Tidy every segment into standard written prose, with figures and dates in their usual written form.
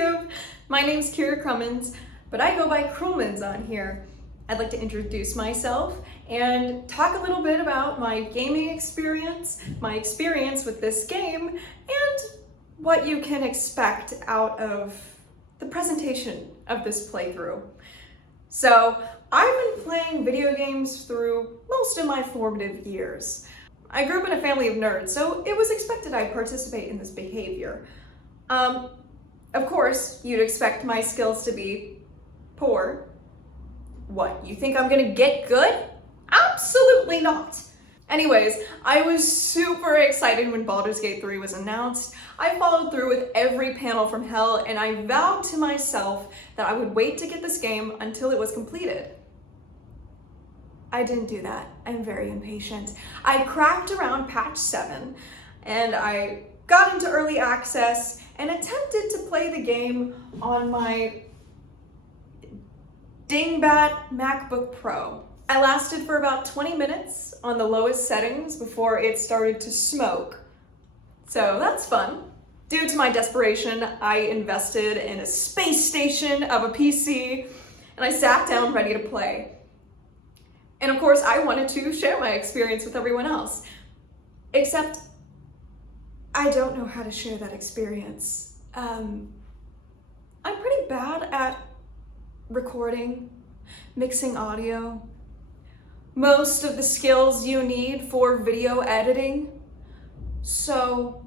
YouTube! My name's Kira Crummins, but I go by Crummins on here. I'd like to introduce myself and talk a little bit about my gaming experience, my experience with this game, and what you can expect out of the presentation of this playthrough. So, I've been playing video games through most of my formative years. I grew up in a family of nerds, so it was expected I participate in this behavior. Of course, you'd expect my skills to be poor. What, you think I'm gonna get good? Absolutely not! Anyways, I was super excited when Baldur's Gate 3 was announced. I followed through with every panel from hell, and I vowed to myself that I would wait to get this game until it was completed. I didn't do that. I'm very impatient. I cracked around patch 7, and I got into early access and attempted to play the game on my dingbat MacBook Pro. I lasted for about 20 minutes on the lowest settings before it started to smoke. So that's fun. Due to my desperation, I invested in a space station of a PC, and I sat down ready to play. And of course, I wanted to share my experience with everyone else. Except, I don't know how to share that experience. I'm pretty bad at recording, mixing audio, most of the skills you need for video editing. So,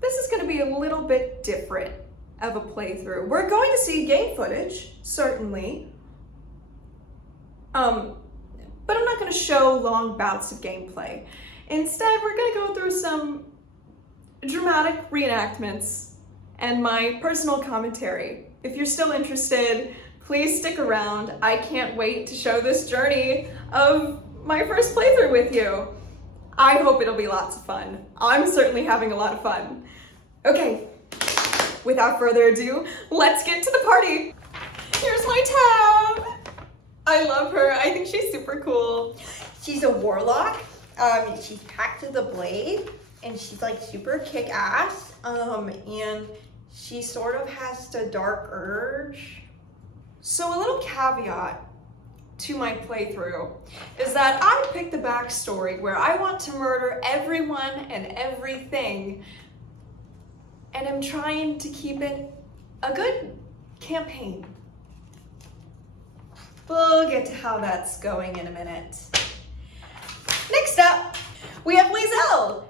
this is gonna be a little bit different of a playthrough. We're going to see game footage, certainly. But I'm not going to show long bouts of gameplay. Instead, we're going to go through some dramatic reenactments and my personal commentary. If you're still interested, please stick around. I can't wait to show this journey of my first playthrough with you. I hope it'll be lots of fun. I'm certainly having a lot of fun. Okay, without further ado, let's get to the party. Here's my tab. I love her. I think she's super cool. She's a warlock. She's packed to the blade, and she's like super kick-ass. And she sort of has the dark urge. So a little caveat to my playthrough is that I picked the backstory where I want to murder everyone and everything, and I'm trying to keep it a good campaign. We'll get to how that's going in a minute. Next up, we have Liesel.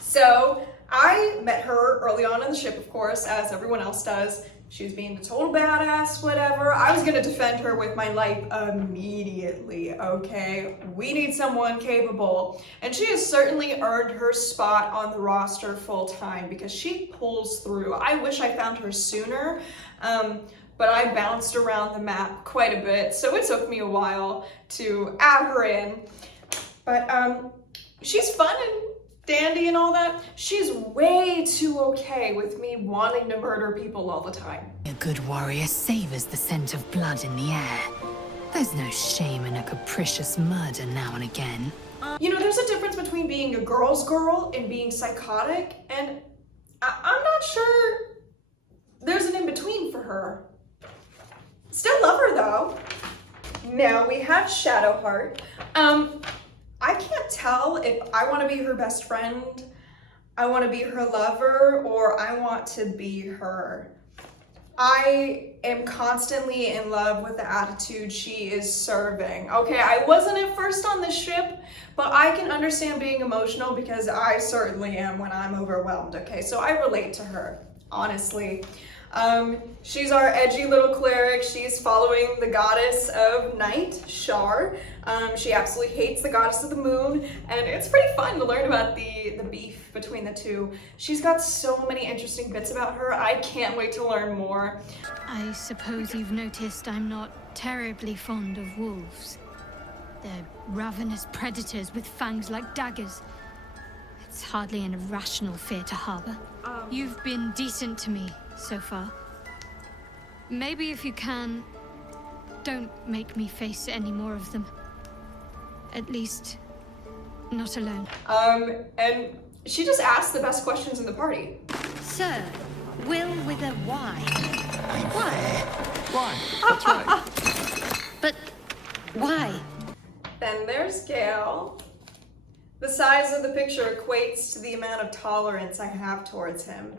So I met her early on in the ship, of course, as everyone else does. She was being a total badass, whatever. I was gonna defend her with my life immediately, okay? We need someone capable. And she has certainly earned her spot on the roster full time because she pulls through. I wish I found her sooner. But I bounced around the map quite a bit, so it took me a while to add her in. But she's fun and dandy and all that. She's way too okay with me wanting to murder people all the time. A good warrior savors the scent of blood in the air. There's no shame in a capricious murder now and again. You know, there's a difference between being a girl's girl and being psychotic, and I'm not sure there's an in-between for her. Still love her though. Now we have Shadowheart. I can't tell if I want to be her best friend, I want to be her lover, or I want to be her. I am constantly in love with the attitude she is serving. Okay, I wasn't at first on this ship, but I can understand being emotional because I certainly am when I'm overwhelmed, okay? So I relate to her, honestly. She's our edgy little cleric. She's following the goddess of night, Shar. She absolutely hates the goddess of the moon, and it's pretty fun to learn about the beef between the two. She's got so many interesting bits about her. I can't wait to learn more. I suppose you've noticed I'm not terribly fond of wolves. They're ravenous predators with fangs like daggers. It's hardly an irrational fear to harbor. You've been decent to me so far. Maybe if you can, don't make me face any more of them. At least, not alone. And she just asks the best questions in the party. Sir, will with a Y. Why? That's right. But why? Then there's Gale. The size of the picture equates to the amount of tolerance I have towards him.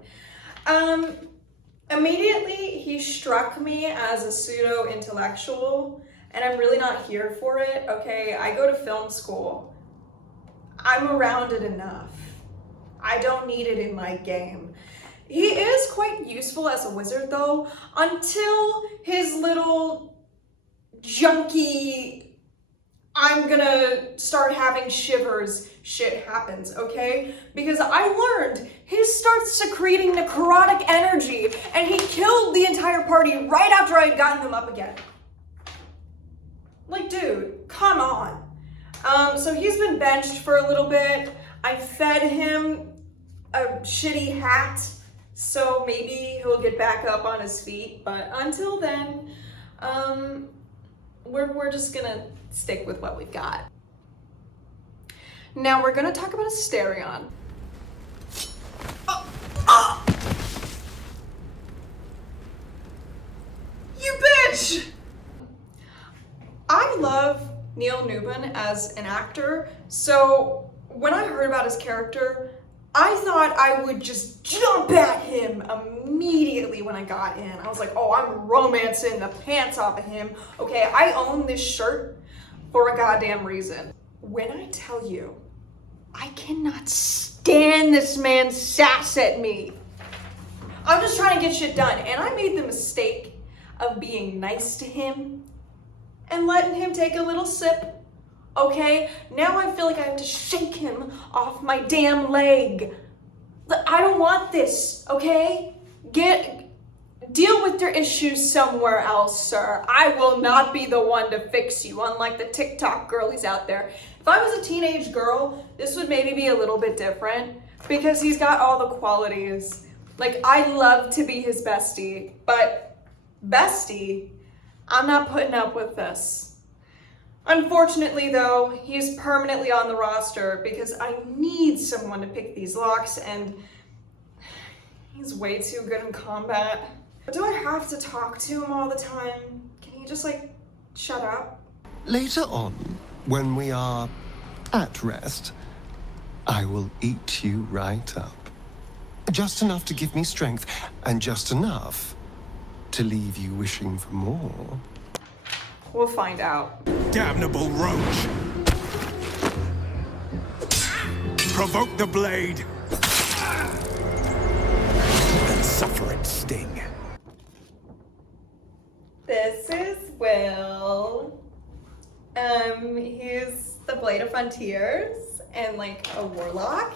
Immediately, he struck me as a pseudo-intellectual, and I'm really not here for it, okay? I go to film school. I'm around it enough. I don't need it in my game. He is quite useful as a wizard, though, until his little junky, I'm gonna start having shivers shit happens, okay? Because I learned he starts secreting necrotic energy and he killed the entire party right after I had gotten them up again. Like, dude, come on. So he's been benched for a little bit. I fed him a shitty hat, so maybe he'll get back up on his feet. But until then, we're just gonna stick with what we've got. Now we're gonna talk about Asterion. You bitch! I love Neil Newman as an actor, so when I heard about his character, I thought I would just jump at him immediately when I got in. I was like, oh, I'm romancing the pants off of him. Okay, I own this shirt for a goddamn reason. When I tell you, I cannot stand this man's sass at me. I'm just trying to get shit done, and I made the mistake of being nice to him and letting him take a little sip. Okay, now I feel like I have to shake him off my damn leg. I don't want this, okay? Deal with your issues somewhere else, sir. I will not be the one to fix you, unlike the TikTok girlies out there. If I was a teenage girl, this would maybe be a little bit different because he's got all the qualities. Like, I'd love to be his bestie, but bestie, I'm not putting up with this. Unfortunately, though, he's permanently on the roster because I need someone to pick these locks, and he's way too good in combat. Do I have to talk to him all the time? Can he just, like, shut up? Later on, when we are at rest, I will eat you right up. Just enough to give me strength, and just enough to leave you wishing for more. We'll find out. Damnable roach! Provoke the blade! And suffer its sting. This is Will. He's the Blade of Frontiers and like a warlock.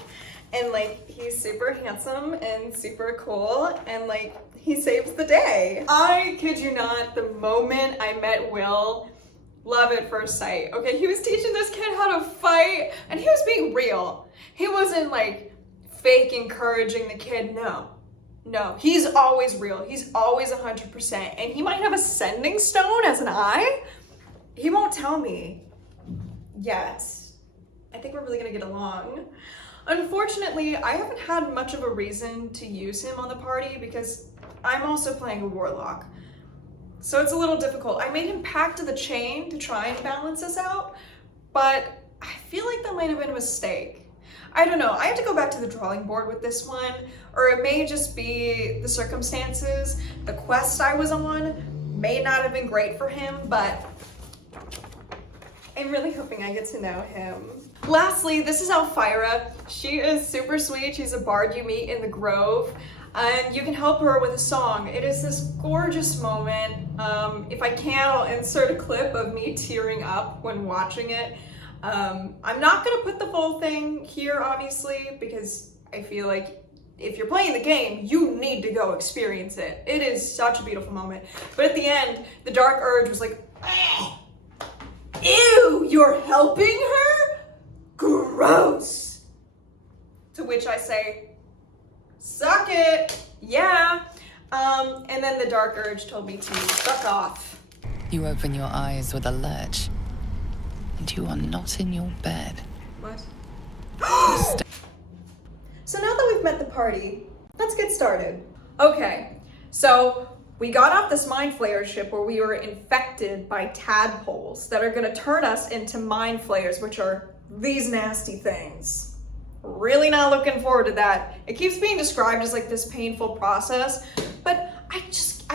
And like he's super handsome and super cool and like he saves the day. I kid you not, the moment I met Will, love at first sight. Okay, he was teaching this kid how to fight and he was being real. He wasn't like fake encouraging the kid, no, he's always real. He's always 100%. And he might have a sending stone as an eye. He won't tell me yet. I think we're really gonna get along. Unfortunately, I haven't had much of a reason to use him on the party because I'm also playing a warlock. So it's a little difficult. I made him Pact of the Chain to try and balance us out, but I feel like that might have been a mistake. I don't know, I have to go back to the drawing board with this one, or it may just be the circumstances. The quest I was on may not have been great for him, but I'm really hoping I get to know him. Lastly, this is Alfira. She is super sweet. She's a bard you meet in the Grove, and you can help her with a song. It is this gorgeous moment. If I can, I'll insert a clip of me tearing up when watching it. I'm not gonna put the full thing here, obviously, because I feel like if you're playing the game, you need to go experience it. It is such a beautiful moment. But at the end, the dark urge was like, ew, you're helping her? Gross. To which I say, suck it, yeah. And then the dark urge told me to suck off. You open your eyes with a lurch, and you are not in your bed. What? So now that we've met the party, let's get started. Okay, so We got off this mind flayer ship where we were infected by tadpoles that are gonna turn us into mind flayers, which are these nasty things. Really not looking forward to that. It keeps being described as like this painful process, but I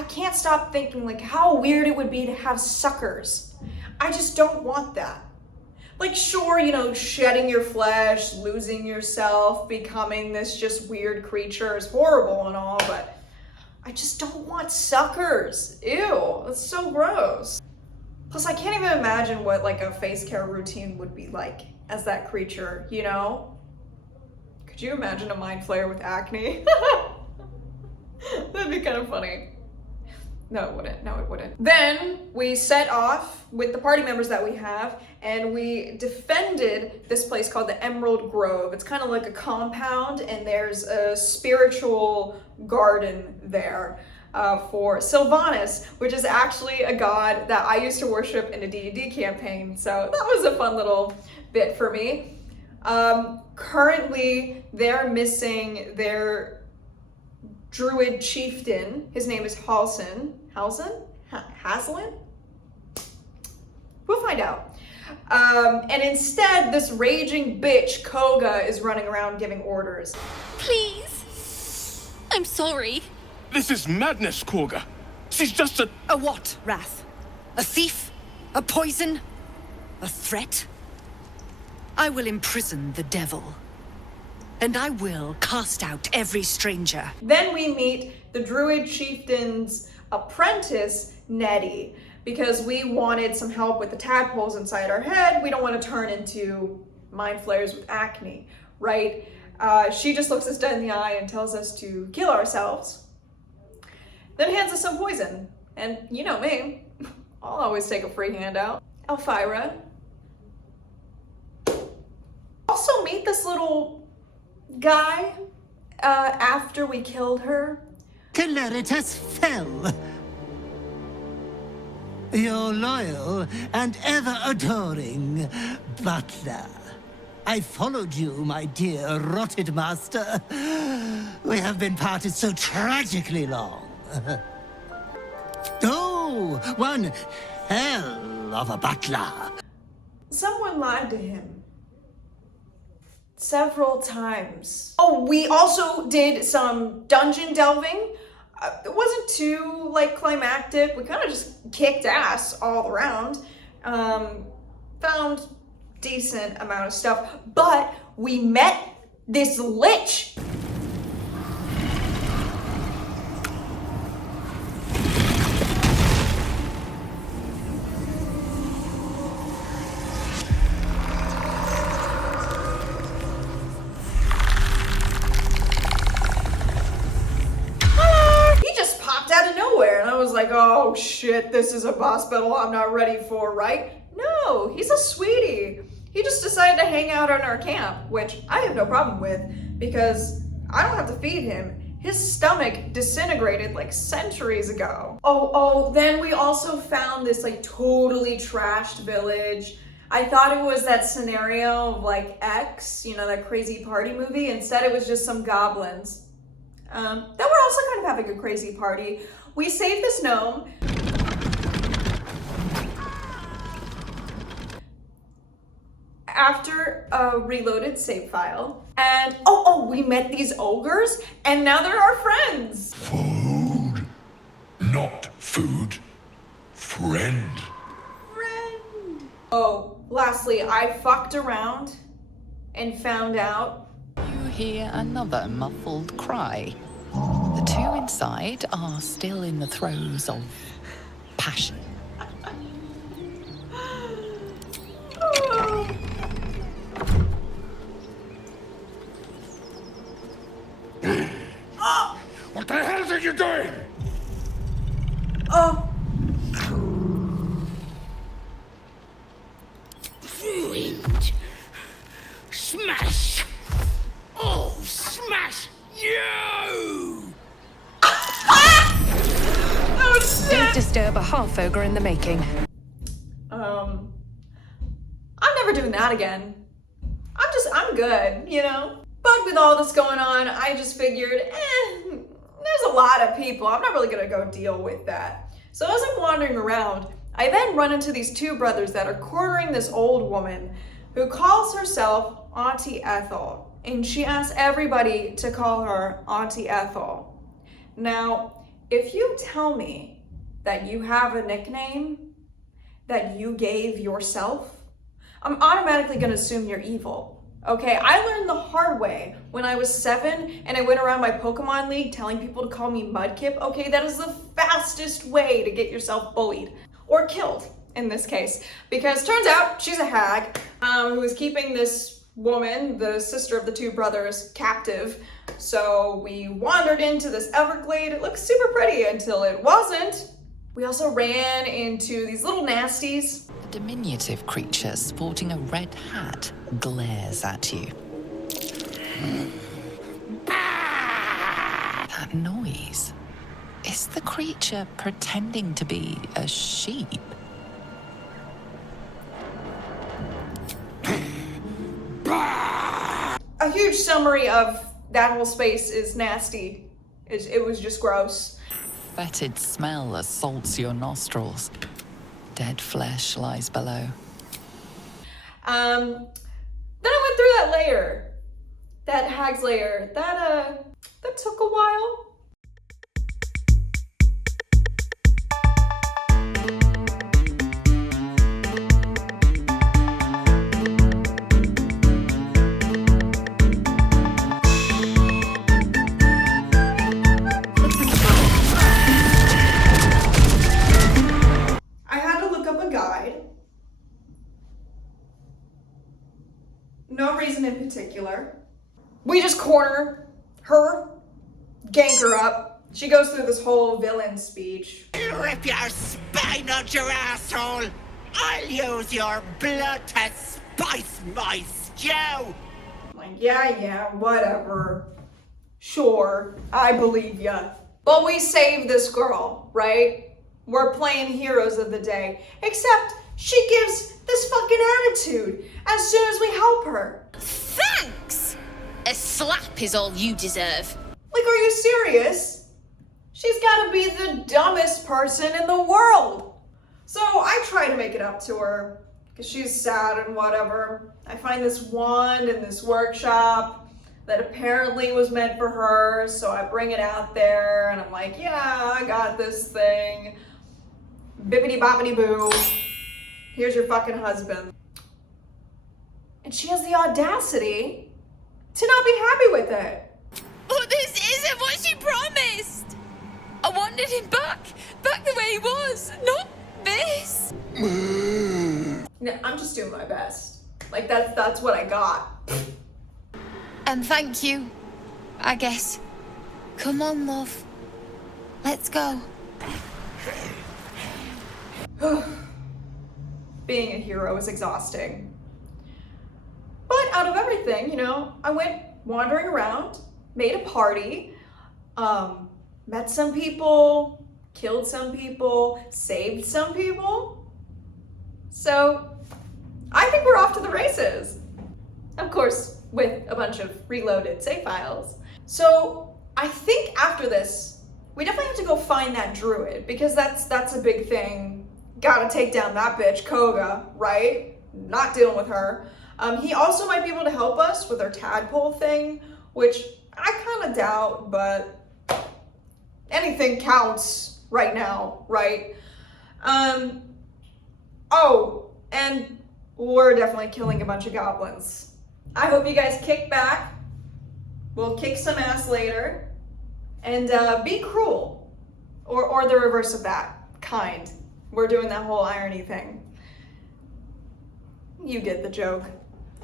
can't stop thinking like how weird it would be to have suckers. I just don't want that. Like, sure, you know, shedding your flesh, losing yourself, becoming this just weird creature is horrible and all, but I just don't want suckers. Ew, that's so gross. Plus, I can't even imagine what like a face care routine would be like as that creature, you know? Could you imagine a mind flayer with acne? That'd be kind of funny. No, it wouldn't. No, it wouldn't. Then we set off with the party members that we have, and we defended this place called the Emerald Grove. It's kind of like a compound, and there's a spiritual garden there for Sylvanas, which is actually a god that I used to worship in a D&D campaign. So that was a fun little bit for me. Currently, they're missing their druid chieftain. His name is Halsin. Haslin? We'll find out. And instead, this raging bitch, Koga, is running around giving orders. Please. I'm sorry. This is madness, Koga. She's just a... A what, Wrath? A thief? A poison? A threat? I will imprison the devil. And I will cast out every stranger. Then we meet the druid chieftain's apprentice, Nettie, because we wanted some help with the tadpoles inside our head. We don't want to turn into mind flayers with acne, right? She just looks us dead in the eye and tells us to kill ourselves. Then hands us some poison. And you know me, I'll always take a free handout. Elvira. Also meet this little guy after we killed her. Celeritas fell. Your loyal and ever-adoring butler. I followed you, my dear rotted master. We have been parted so tragically long. Oh, one hell of a butler. Someone lied to him. Several times. Oh, we also did some dungeon delving. It wasn't too like climactic. We kind of just kicked ass all around. Found decent amount of stuff, but we met this lich. Like, oh shit, this is a boss battle I'm not ready for, right? No, he's a sweetie. He just decided to hang out in our camp, which I have no problem with because I don't have to feed him. His stomach disintegrated like centuries ago. Oh, then we also found this like totally trashed village. I thought it was that scenario of like X, you know, that crazy party movie. Instead, it was just some goblins that were also kind of having a crazy party. We saved this gnome. After a reloaded save file. And we met these ogres and now they're our friends. Food. Not food. Friend. Oh, lastly, I fucked around and found out. You hear another muffled cry. The two inside are still in the throes of passion. What the hell are you doing? Ruined. Smash. Oh, smash you! Oh shit! Don't disturb a half ogre in the making. I'm never doing that again. I'm good, you know? But with all this going on, I just figured, there's a lot of people. I'm not really gonna go deal with that. So as I'm wandering around, I then run into these two brothers that are cornering this old woman who calls herself Auntie Ethel. And she asks everybody to call her Auntie Ethel. Now, if you tell me that you have a nickname that you gave yourself, I'm automatically gonna assume you're evil. Okay, I learned the hard way when I was 7 and I went around my Pokemon League telling people to call me Mudkip. Okay, that is the fastest way to get yourself bullied or killed in this case, because turns out she's a hag who is keeping this woman, the sister of the two brothers, captive. So we wandered into this Everglade. It looked super pretty until it wasn't. We also ran into these little nasties. A diminutive creature sporting a red hat glares at you. That noise. Is the creature pretending to be a sheep? A huge summary of that whole space is nasty. It was just gross. Fetid smell assaults your nostrils. Dead flesh lies below. Then I went through that layer, that hag's layer. That took a while. I had to look up a guide. No reason in particular. We just corner her, gank her up. She goes through this whole villain speech. Rip your spine out your asshole! I'll use your blood to spice my stew! I'm like, yeah, whatever. Sure, I believe ya. But we saved this girl, right? We're playing heroes of the day. Except she gives this fucking attitude as soon as we help her. Thanks! A slap is all you deserve. Like, are you serious? She's gotta be the dumbest person in the world. So I try to make it up to her, because she's sad and whatever. I find this wand in this workshop that apparently was meant for her, so I bring it out there, and I'm like, yeah, I got this thing. Bippity boppity boo. Here's your fucking husband. And she has the audacity to not be happy with it. But this isn't what she promised! I wanted him back the way he was, not this! No, I'm just doing my best. Like, that's what I got. And thank you, I guess. Come on, love. Let's go. Being a hero is exhausting. But out of everything, you know, I went wandering around, made a party, met some people, killed some people, saved some people. So I think we're off to the races. Of course, with a bunch of reloaded save files. So I think after this, we definitely have to go find that druid, because that's a big thing. Gotta take down that bitch, Koga, right? Not dealing with her. He also might be able to help us with our tadpole thing, which I kind of doubt, but anything counts right now, right? Oh, and we're definitely killing a bunch of goblins. I hope you guys kick back. We'll kick some ass later. And be cruel. Or the reverse of that. Kind. We're doing that whole irony thing. You get the joke.